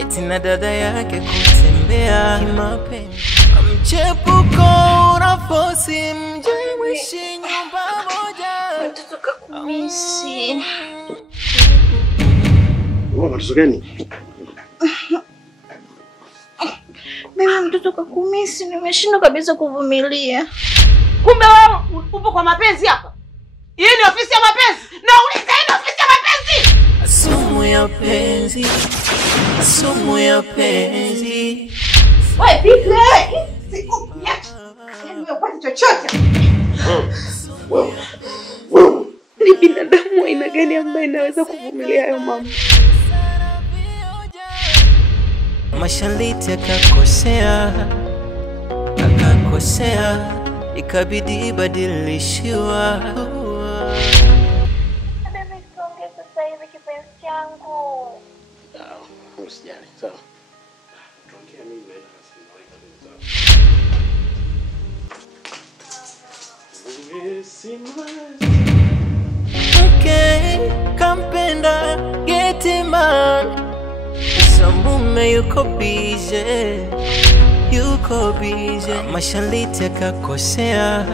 eti na dada yake kutembea kimapenzi. Mchepuko unafosi mje mwishi nyumba moja. Mtoto kakumisi. Mtoto gani? Mimi mtoto kakumisi, nimeshindwa kabisa kuvumilia. Kumbe wewe upo kwa mapenzi hapa? Hii ni ofisi ya mapenzi. Na uliza hii ni ofisi ya mapenzi. Sumu ya penzi. Sumu ya penzi. Wewe vipi? Sikukuacha. Yaani upate chochote. Wewe. Ni binadamu aina gani ambaye anaweza kuvumilia hayo mambo? Mashaliti akakosea, ikabidi badilishiwa. Mimi siongee sasa hivi kipenzi changu. Sawa, usijali, sawa. Tuongea mimi na Okay, kampenda Getiman. Samume yuko bize. Mashaliti akakosea.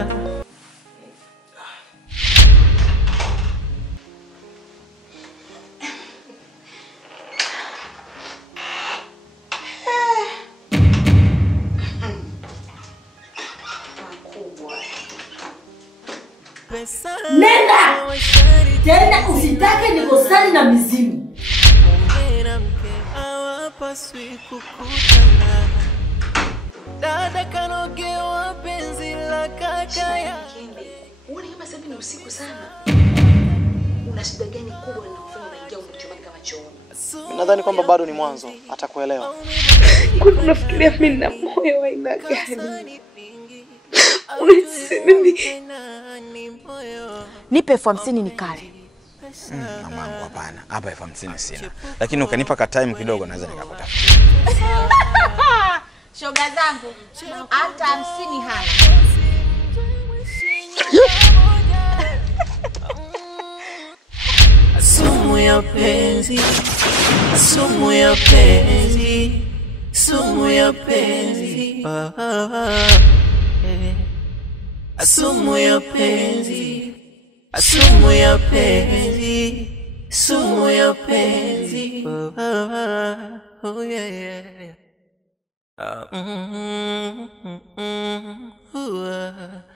Nenda! Tena usitake nikosani na mizimu. Hawapaswi kukutana. Dada kanogewa penzi la kaka ya. Uone kama sasa ni usiku sana. Una shida gani kubwa inakufanya unaingia chumbani kama chooni? Nadhani kwamba bado ni mwanzo, atakuelewa. Kuna unafikiria mimi na moyo wa aina gani? Mimi Nipe 50 ni kali. Mamangu hapana. Hapa 50 sina. Lakini ukanipa ka time kidogo naweza nikakutafuta. Shoga zangu hata 50 hana. Sumu ya penzi. Sumu ya penzi. Sumu ya penzi. Sumu ya penzi. Sumu ya penzi. Sumu ya penzi. Oh yeah yeah.